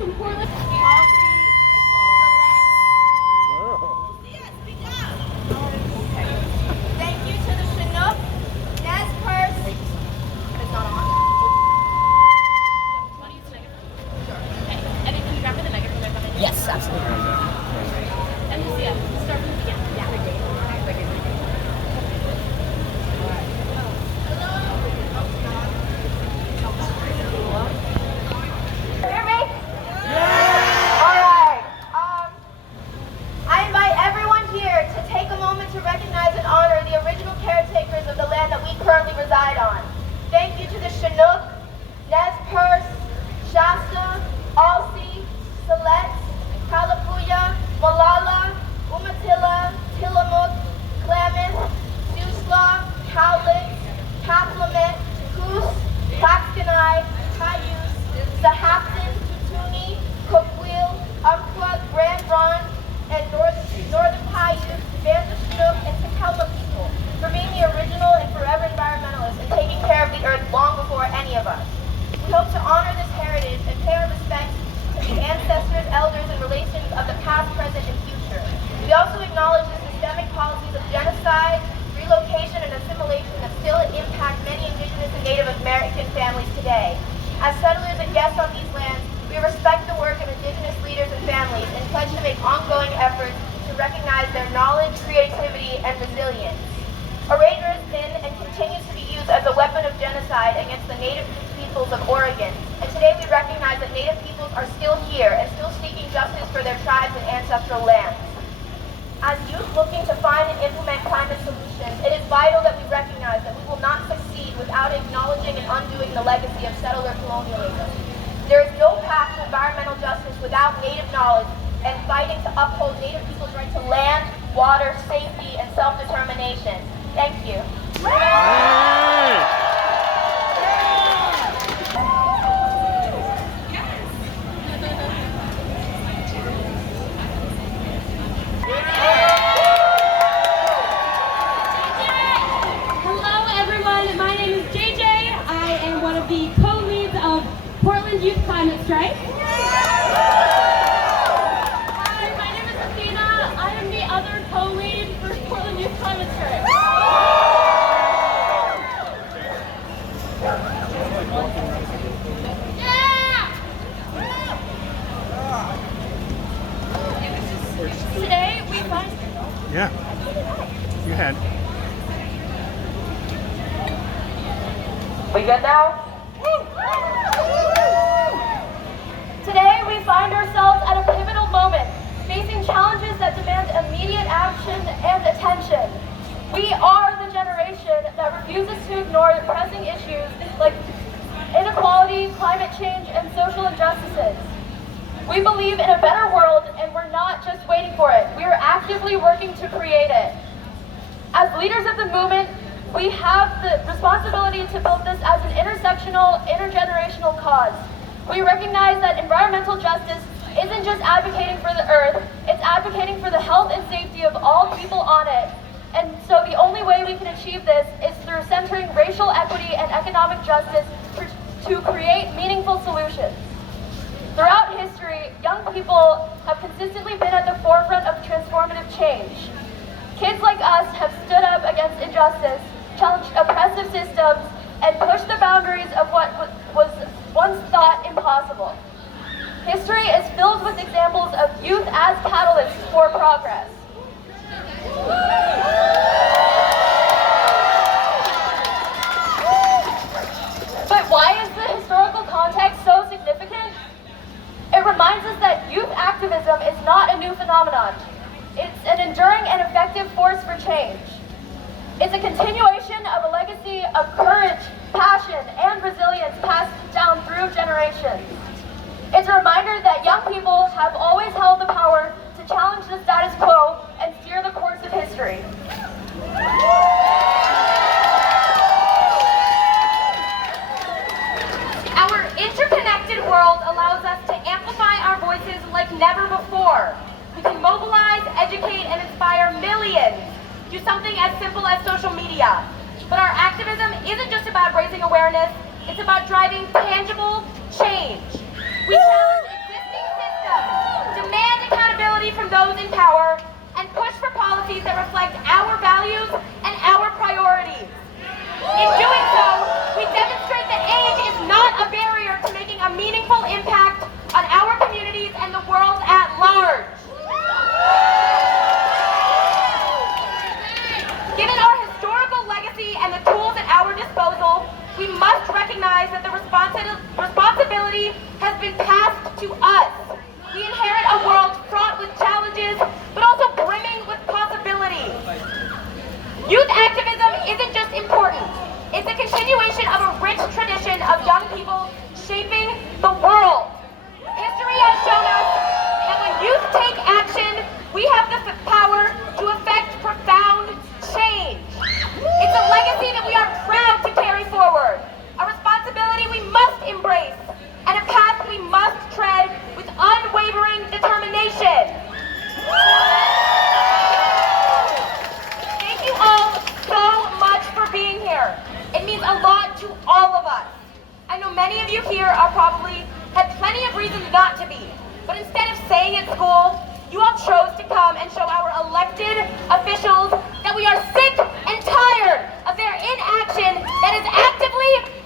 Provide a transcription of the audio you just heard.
from Portland. Thank you to the Chinook, Nez Perce. It's not on. Want to use the negative? Sure. Okay. And then can you grab me the negative when they're coming? Yes, absolutely. And Lucia, start from the beginning. Yeah. Hear me? All right. I invite everyone here to take a moment to recognize and honor the original caretakers of the land that we currently reside on. Thank you to the Chinook, Nez Perce, Shasta, Alsea, Siletz, Kalapuya, Molalla, Umatilla, Tillamook, Klamath, Siuslaw, Cowlitz, Kaplamet, Coos, Claxkanai, Cayuse, Sahapton, Tutuni, Coquille, Umpqua, Grand Ronde, and Northern Paiute, Bands of Chinook, and Takelma people for being the original and forever environmentalists and taking care of the earth long before any of us. We hope to honor this heritage and pay our respects to the ancestors, elders, and relations of the past, present, and future. We also acknowledge the systemic policies of genocide, relocation, and assimilation that still impact many Indigenous and Native American families today. As settlers and guests on these lands, we respect the work of Indigenous leaders and families and pledge to make ongoing efforts to recognize their knowledge, creativity, and resilience. Orator has been and continues to be used as a weapon of genocide against the Native peoples of Oregon, and today we recognize that Native peoples are still here and still seeking justice for their tribes and ancestral lands. As youth looking to find and implement climate solutions, it is vital that we recognize that we will not succeed without acknowledging and undoing the legacy of settler colonialism. There is no path to environmental justice without Native knowledge and fighting to uphold Native people's right to land, water, safety, and self-determination. Thank you. Hello, everyone. My name is JJ. I am one of the co-leads of Portland Youth Climate Strike. Hi, my name is Athena. I am the other co-lead for Portland Youth Climate Strike. Today we find... Yeah. You had. We good now? Today we find ourselves at a pivotal moment, facing challenges that demand immediate action and attention. We are the generation that refuses to ignore pressing issues like inequality, climate change, and social injustices. We believe in a better world, and we're not just waiting for it. We are actively working to create it. As leaders of the movement, we have the responsibility to build this as an intersectional, intergenerational cause. We recognize that environmental justice isn't just advocating for the earth, it's advocating for the health and safety of all people on it. And so the only way we can achieve this is through centering racial equity and economic justice to create meaningful solutions. Throughout history, young people have consistently been at the forefront of transformative change. Kids like us have stood up against injustice, challenged oppressive systems, and pushed the boundaries of what was once thought impossible. History is filled with examples of youth as catalysts for progress. But why is the historical context so significant? It reminds us that youth activism is not a new phenomenon. It's an enduring and effective force for change. It's a continuation of a legacy of courage, passion, and resilience passed down through generations. It's a reminder that young people have always held the power to challenge the status quo and steer the course of history. Our interconnected world allows us to amplify our voices like never before. We can mobilize, educate, and inspire millions. Do something as simple as social media. But our activism isn't just about raising awareness, it's about driving tangible change. We challenge existing in power and push for policies that reflect our values and our priorities. In doing so, we demonstrate that age is not a barrier to making a meaningful impact on our communities and the world at large. Given our historical legacy and the tools at our disposal, we must recognize that the responsibility has been passed to us. We inherit a world fraught with challenges, but also brimming with possibilities. Youth activism isn't just important. It's a continuation of a rich tradition of young people shaping the world. History has shown us that when youth take action, we have the power to effect profound change. It's a legacy that we are proud to carry forward, a responsibility we must embrace, and a path we must tread with unwavering determination. Thank you all so much for being here. It means a lot to all of us. I know many of you here are probably had plenty of reasons not to be, but instead of staying at school, you all chose to come and show our elected officials that we are sick and tired of their inaction that is actively